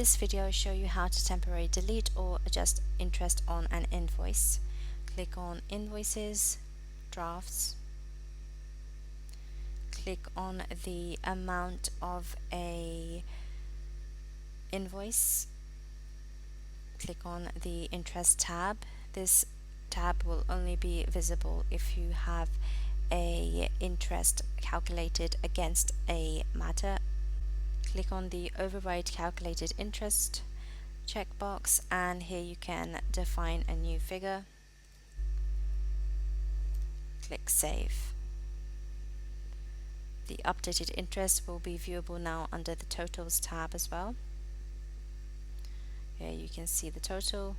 this video I'll show you how to temporarily delete or adjust interest on an invoice. Click on Invoices, Drafts, click on the amount of a invoice, click on the interest tab. This tab will only be visible if you have a interest calculated against a matter. Click on the override calculated interest checkbox, and here you can define a new figure. Click Save. The updated interest will be viewable now under the Totals tab as well. Here you can see the total